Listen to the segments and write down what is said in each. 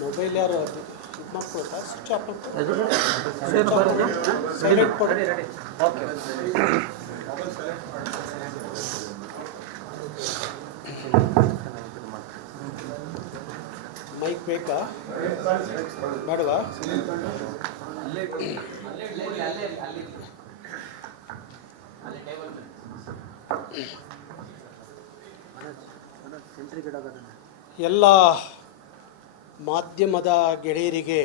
Mobile ಯಾರು ಮಕ್ಕಳು switch off okay. Mic ಬೇಕಾ ಬೇಡವಾ? ಎಲ್ಲ ಮಾಧ್ಯಮದ ಗೆಳೆಯರಿಗೆ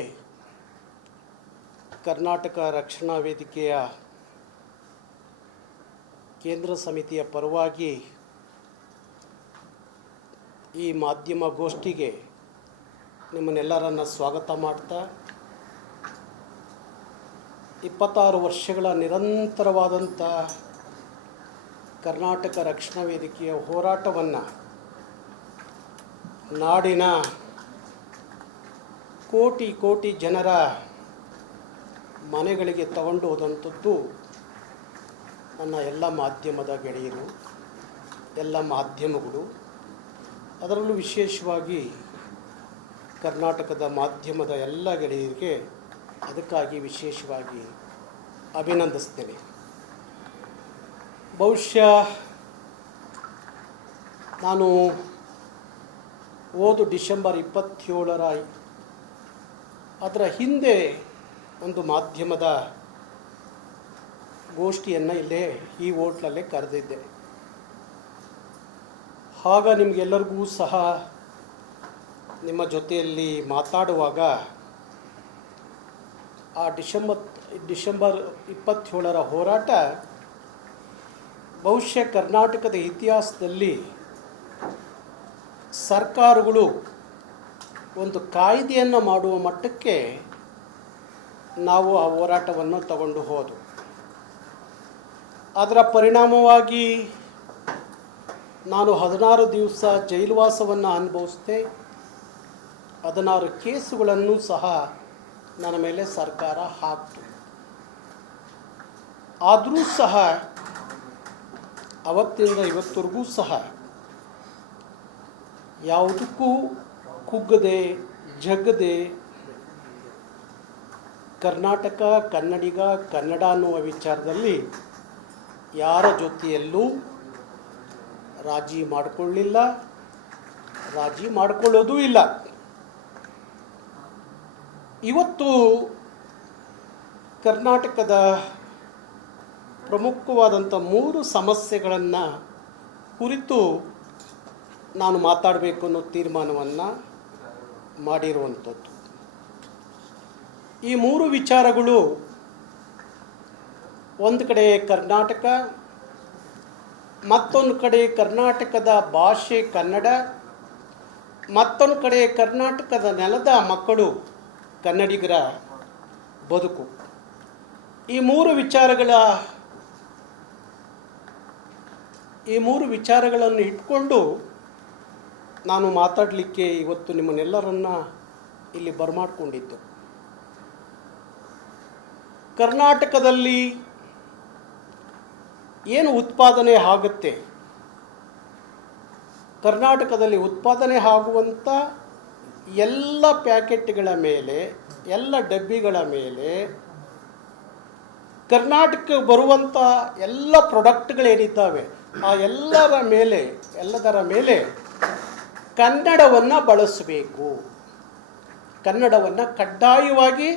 ಕರ್ನಾಟಕ ರಕ್ಷಣಾ ವೇದಿಕೆಯ ಕೇಂದ್ರ ಸಮಿತಿಯ ಪರವಾಗಿ ಈ ಮಾಧ್ಯಮ ಗೋಷ್ಠಿಗೆ ನಿಮ್ಮನ್ನೆಲ್ಲರನ್ನು ಸ್ವಾಗತ ಮಾಡ್ತಾ, 26 ವರ್ಷಗಳ ನಿರಂತರವಾದಂಥ ಕರ್ನಾಟಕ ರಕ್ಷಣಾ ವೇದಿಕೆಯ ಹೋರಾಟವನ್ನು ನಾಡಿನ ಕೋಟಿ ಕೋಟಿ ಜನರ ಮನೆಗಳಿಗೆ ತಗೊಂಡು ಹೋದಂಥದ್ದು ನನ್ನ ಎಲ್ಲ ಮಾಧ್ಯಮದ ಗೆಳೆಯರು, ಎಲ್ಲ ಮಾಧ್ಯಮಗಳು, ಅದರಲ್ಲೂ ವಿಶೇಷವಾಗಿ ಕರ್ನಾಟಕದ ಮಾಧ್ಯಮದ ಎಲ್ಲ ಗೆಳೆಯರಿಗೆ ಅದಕ್ಕಾಗಿ ವಿಶೇಷವಾಗಿ ಅಭಿನಂದಿಸ್ತೇನೆ. ಬಹುಶಃ ನಾನು ಹೋದ ಡಿಸೆಂಬರ್ 27 ಅದರ ಹಿಂದೆ ಒಂದು ಮಾಧ್ಯಮದ ಗೋಷ್ಠಿಯನ್ನು ಇಲ್ಲೇ ಈ ಹೋಟ್ಲಲ್ಲೇ ಕರೆದಿದ್ದೆ. ಆಗ ನಿಮಗೆಲ್ಲರಿಗೂ ಸಹ ನಿಮ್ಮ ಜೊತೆಯಲ್ಲಿ ಮಾತಾಡುವಾಗ ಆ ಡಿಸೆಂಬರ್ 27 ಹೋರಾಟ ಬಹುಶಃ ಕರ್ನಾಟಕದ ಇತಿಹಾಸದಲ್ಲಿ ಸರ್ಕಾರಗಳು ಒಂದು ಕಾಯ್ದೆಯನ್ನು ಮಾಡುವ ಮಟ್ಟಕ್ಕೆ ನಾವು ಆ ಹೋರಾಟವನ್ನು ತಗೊಂಡು ಹೋದವು. ಅದರ ಪರಿಣಾಮವಾಗಿ ನಾನು 16 ದಿವಸ ಜೈಲುವಾಸವನ್ನು ಅನುಭವಿಸಿದೆ. 16 ಕೇಸುಗಳನ್ನು ಸಹ ನನ್ನ ಮೇಲೆ ಸರ್ಕಾರ ಹಾಕ್ತು. ಆದರೂ ಸಹ ಅವತ್ತಿಂದ ಇವತ್ತರೆಗೂ ಸಹ ಯಾವುದಕ್ಕೂ ಕುಗ್ಗದೆ ಜಗ್ಗದೆ ಕರ್ನಾಟಕ, ಕನ್ನಡಿಗ, ಕನ್ನಡ ಅನ್ನುವ ವಿಚಾರದಲ್ಲಿ ಯಾರ ಜೊತೆಯಲ್ಲೂ ರಾಜಿ ಮಾಡಿಕೊಳ್ಳಿಲ್ಲ, ರಾಜಿ ಮಾಡಿಕೊಳ್ಳೋದೂ ಇಲ್ಲ. ಇವತ್ತು ಕರ್ನಾಟಕದ ಪ್ರಮುಖವಾದಂಥ 3 ಸಮಸ್ಯೆಗಳನ್ನು ಕುರಿತು ನಾನು ಮಾತಾಡಬೇಕು ಅನ್ನೋ ತೀರ್ಮಾನವನ್ನು ಮಾಡಿರುವಂಥದ್ದು. ಈ 3 ವಿಚಾರಗಳು, ಒಂದು ಕಡೆ ಕರ್ನಾಟಕ, ಮತ್ತೊಂದು ಕಡೆ ಕರ್ನಾಟಕದ ಭಾಷೆ ಕನ್ನಡ, ಮತ್ತೊಂದು ಕಡೆ ಕರ್ನಾಟಕದ ನೆಲದ ಮಕ್ಕಳು ಕನ್ನಡಿಗರ ಬದುಕು. ಈ ಮೂರು ವಿಚಾರಗಳನ್ನು ಇಟ್ಕೊಂಡು ನಾನು ಮಾತಾಡಲಿಕ್ಕೆ ಇವತ್ತು ನಿಮ್ಮನ್ನೆಲ್ಲರನ್ನ ಇಲ್ಲಿ ಬರಮಾಡಿಕೊಂಡಿದ್ದು. ಕರ್ನಾಟಕದಲ್ಲಿ ಏನು ಉತ್ಪಾದನೆ ಆಗುತ್ತೆ, ಕರ್ನಾಟಕದಲ್ಲಿ ಉತ್ಪಾದನೆ ಆಗುವಂಥ ಎಲ್ಲ ಪ್ಯಾಕೆಟ್ಗಳ ಮೇಲೆ, ಎಲ್ಲ ಡಬ್ಬಿಗಳ ಮೇಲೆ, ಕರ್ನಾಟಕಕ್ಕೆ ಬರುವಂಥ ಎಲ್ಲ ಪ್ರಾಡಕ್ಟ್ಗಳೇನಿದ್ದಾವೆ ಆ ಎಲ್ಲದರ ಮೇಲೆ ಕನ್ನಡವನ್ನು ಬಳಸಬೇಕು, ಕನ್ನಡವನ್ನು ಕಡ್ಡಾಯವಾಗಿ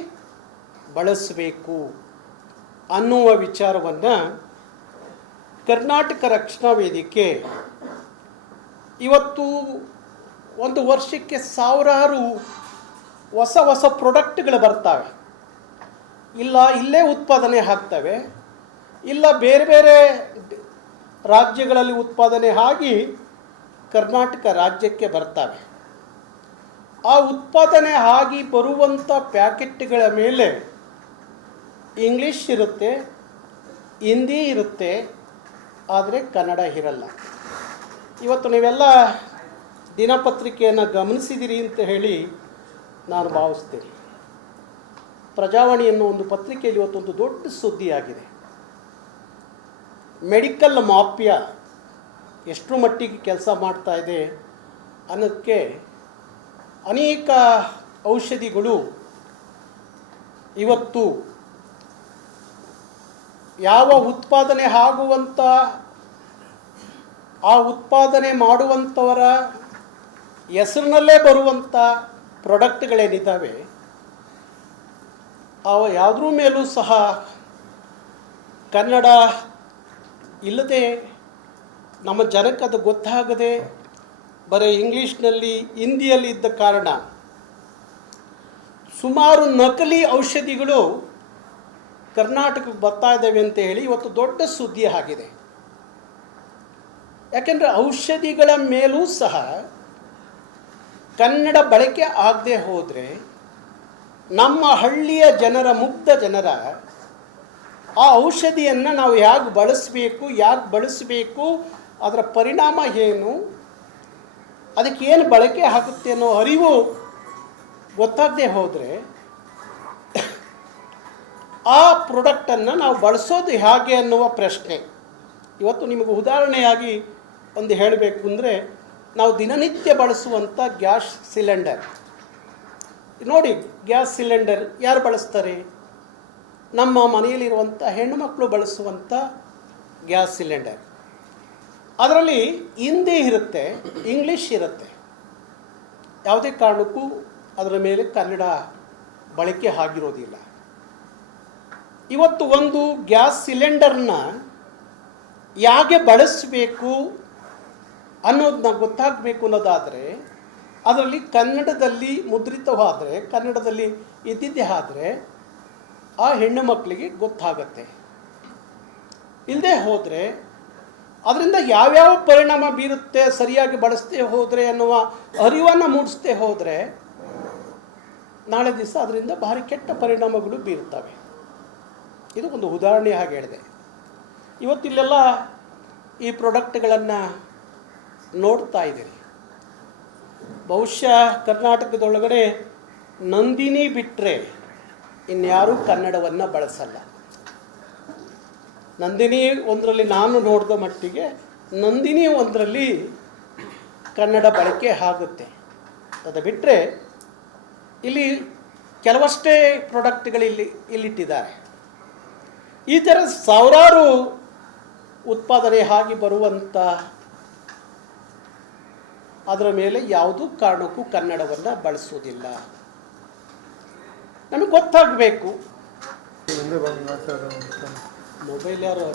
ಬಳಸಬೇಕು ಅನ್ನುವ ವಿಚಾರವನ್ನು ಕರ್ನಾಟಕ ರಕ್ಷಣಾ ವೇದಿಕೆ ಇವತ್ತು ಒಂದು ವರ್ಷಕ್ಕೆ ಸಾವಿರಾರು ಹೊಸ ಪ್ರಾಡಕ್ಟ್ಗಳು ಬರ್ತವೆ. ಇಲ್ಲೇ ಉತ್ಪಾದನೆ ಆಗ್ತವೆ, ಇಲ್ಲ ಬೇರೆ ಬೇರೆ ರಾಜ್ಯಗಳಲ್ಲಿ ಉತ್ಪಾದನೆ ಆಗಿ ಕರ್ನಾಟಕ ರಾಜ್ಯಕ್ಕೆ ಬರ್ತವೆ. ಆ ಉತ್ಪಾದನೆ ಆಗಿ ಬರುವಂಥ ಪ್ಯಾಕೆಟ್ಗಳ ಮೇಲೆ ಇಂಗ್ಲೀಷ್ ಇರುತ್ತೆ, ಹಿಂದಿ ಇರುತ್ತೆ, ಆದರೆ ಕನ್ನಡ ಇರಲ್ಲ. ಇವತ್ತು ನೀವೆಲ್ಲ ದಿನಪತ್ರಿಕೆಯನ್ನು ಗಮನಿಸಿದಿರಿ ಅಂತ ಹೇಳಿ ನಾನು ಭಾವಿಸ್ತೀನಿ. ಪ್ರಜಾವಾಣಿ ಅನ್ನೋ ಒಂದು ಪತ್ರಿಕೆಯಲ್ಲಿ ಇವತ್ತೊಂದು ದೊಡ್ಡ ಸುದ್ದಿಯಾಗಿದೆ. ಮೆಡಿಕಲ್ ಮಾಫಿಯಾ ಎಷ್ಟರ ಮಟ್ಟಿಗೆ ಕೆಲಸ ಮಾಡ್ತಾ ಇದೆ ಅನ್ನೋದಕ್ಕೆ ಅನೇಕ ಔಷಧಿಗಳು ಇವತ್ತು ಯಾವ ಉತ್ಪಾದನೆ ಆಗುವಂಥ ಆ ಉತ್ಪಾದನೆ ಮಾಡುವಂಥವರ ಹೆಸರಿನಲ್ಲೇ ಬರುವಂಥ ಪ್ರಾಡಕ್ಟ್ಗಳೇನಿದ್ದಾವೆ ಅವು ಯಾವುದ್ರ ಮೇಲೂ ಸಹ ಕನ್ನಡ ಇಲ್ಲದೆ ನಮ್ಮ ಜನಕ್ಕೆ ಅದು ಗೊತ್ತಾಗದೆ ಬರೀ ಇಂಗ್ಲೀಷ್ನಲ್ಲಿ ಹಿಂದಿಯಲ್ಲಿ ಇದ್ದ ಕಾರಣ ಸುಮಾರು ನಕಲಿ ಔಷಧಿಗಳು ಕರ್ನಾಟಕಕ್ಕೆ ಬರ್ತಾ ಇದ್ದಾವೆ ಅಂತ ಹೇಳಿ ಇವತ್ತು ದೊಡ್ಡ ಸುದ್ದಿ ಆಗಿದೆ. ಯಾಕೆಂದರೆ ಔಷಧಿಗಳ ಮೇಲೂ ಸಹ ಕನ್ನಡ ಬಳಕೆ ಆಗದೆ ಹೋದರೆ ನಮ್ಮ ಹಳ್ಳಿಯ ಜನರ ಮುಗ್ಧ ಜನರ ಆ ಔಷಧಿಯನ್ನು ನಾವು ಯಾಕೆ ಬಳಸಬೇಕು ಅದರ ಪರಿಣಾಮ ಏನು, ಅದಕ್ಕೆ ಏನು ಬಳಕೆ ಆಗುತ್ತೆ ಅನ್ನೋ ಅರಿವು ಗೊತ್ತಾಗದೆ ಹೋದರೆ ಆ ಪ್ರಾಡಕ್ಟನ್ನು ನಾವು ಬಳಸೋದು ಹೇಗೆ ಅನ್ನುವ ಪ್ರಶ್ನೆ. ಇವತ್ತು ನಿಮಗೆ ಉದಾಹರಣೆಯಾಗಿ ಒಂದು ಹೇಳಬೇಕು ಅಂದರೆ, ನಾವು ದಿನನಿತ್ಯ ಬಳಸುವಂಥ ಗ್ಯಾಸ್ ಸಿಲಿಂಡರ್ ನೋಡಿ. ಗ್ಯಾಸ್ ಸಿಲಿಂಡರ್ ಯಾರು ಬಳಸ್ತಾರೆ? ನಮ್ಮ ಮನೆಯಲ್ಲಿರುವಂಥ ಹೆಣ್ಣುಮಕ್ಕಳು ಬಳಸುವಂಥ ಗ್ಯಾಸ್ ಸಿಲಿಂಡರ್. ಅದರಲ್ಲಿ ಹಿಂದಿ ಇರುತ್ತೆ, ಇಂಗ್ಲೀಷ್ ಇರುತ್ತೆ. ಯಾವುದೇ ಕಾರಣಕ್ಕೂ ಅದರ ಮೇಲೆ ಕನ್ನಡ ಬಳಕೆ ಆಗಿರೋದಿಲ್ಲ. ಇವತ್ತು ಒಂದು ಗ್ಯಾಸ್ ಸಿಲಿಂಡರ್ನ ಹೇಗೆ ಬಳಸಬೇಕು ಅನ್ನೋದನ್ನ ಗೊತ್ತಾಗಬೇಕು ಅನ್ನೋದಾದರೆ ಅದರಲ್ಲಿ ಕನ್ನಡದಲ್ಲಿ ಮುದ್ರಿತವಾದರೆ, ಕನ್ನಡದಲ್ಲಿ ಇದ್ದಿದ್ದೇ ಆದರೆ ಆ ಹೆಣ್ಣು ಮಕ್ಕಳಿಗೆ ಗೊತ್ತಾಗತ್ತೆ. ಇಲ್ಲದೆ ಹೋದರೆ ಅದರಿಂದ ಯಾವ್ಯಾವ ಪರಿಣಾಮ ಬೀರುತ್ತೆ ಸರಿಯಾಗಿ ಬಳಸದೆ ಹೋದರೆ ಅನ್ನುವ ಅರಿವನ್ನು ಮೂಡಿಸದೆ ಹೋದರೆ ನಾಳೆ ದಿವಸ ಅದರಿಂದ ಭಾರಿ ಕೆಟ್ಟ ಪರಿಣಾಮಗಳು ಬೀರುತ್ತವೆ. ಇದು ಒಂದು ಉದಾಹರಣೆ ಹಾಗೆ ಹೇಳಿದೆ. ಇವತ್ತಿಲ್ಲೆಲ್ಲ ಈ ಪ್ರಾಡಕ್ಟ್ಗಳನ್ನು ನೋಡ್ತಾ ಇದ್ದೀರಿ. ಬಹುಶಃ ಕರ್ನಾಟಕದೊಳಗಡೆ ನಂದಿನಿ ಬಿಟ್ಟರೆ ಇನ್ಯಾರೂ ಕನ್ನಡವನ್ನು ಬಳಸಲ್ಲ. ನಂದಿನಿ ಒಂದರಲ್ಲಿ ನಾನು ನೋಡಿದ ಮಟ್ಟಿಗೆ ನಂದಿನಿ ಒಂದರಲ್ಲಿ ಕನ್ನಡ ಬಳಕೆ ಆಗುತ್ತೆ. ಅದು ಬಿಟ್ಟರೆ ಇಲ್ಲಿ ಕೆಲವಷ್ಟೇ ಪ್ರಾಡಕ್ಟ್ಗಳು ಇಲ್ಲಿಟ್ಟಿದ್ದಾರೆ. ಈ ಥರ ಸಾವಿರಾರು ಉತ್ಪಾದನೆ ಆಗಿ ಬರುವಂಥ ಅದರ ಮೇಲೆ ಯಾವುದೂ ಕಾರಣಕ್ಕೂ ಕನ್ನಡವನ್ನು ಬಳಸೋದಿಲ್ಲ. ನಮಗೆ ಗೊತ್ತಾಗಬೇಕು. ಮೊಬೈಲ್ ಯಾರು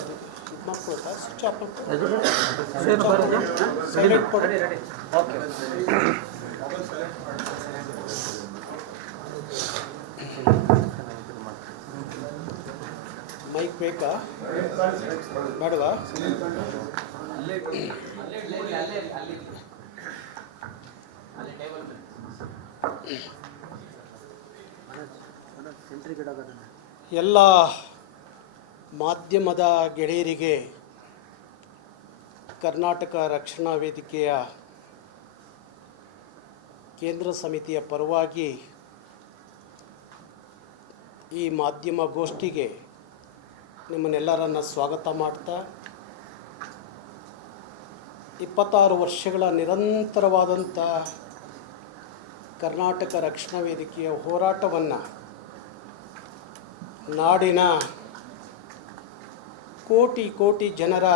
ಮಕ್ಕಳು ಸ್ವಿಚ್ ಆಫ್ ಸೈಲೆಂಟ್ ಕೊಡಿ. ಓಕೆ, ಮೈಕ್ ಬೇಕಾ ಬೇಡವಾ? ಎಲ್ಲ ಮಾಧ್ಯಮದ ಗೆಳೆಯರಿಗೆ ಕರ್ನಾಟಕ ರಕ್ಷಣಾ ವೇದಿಕೆಯ ಕೇಂದ್ರ ಸಮಿತಿಯ ಪರವಾಗಿ ಈ ಮಾಧ್ಯಮ ಗೋಷ್ಠಿಗೆ ನಿಮ್ಮನ್ನೆಲ್ಲರನ್ನು ಸ್ವಾಗತ ಮಾಡ್ತಾ, 26 ವರ್ಷಗಳ ನಿರಂತರವಾದಂಥ ಕರ್ನಾಟಕ ರಕ್ಷಣಾ ವೇದಿಕೆಯ ಹೋರಾಟವನ್ನು ನಾಡಿನ ಕೋಟಿ ಕೋಟಿ ಜನರ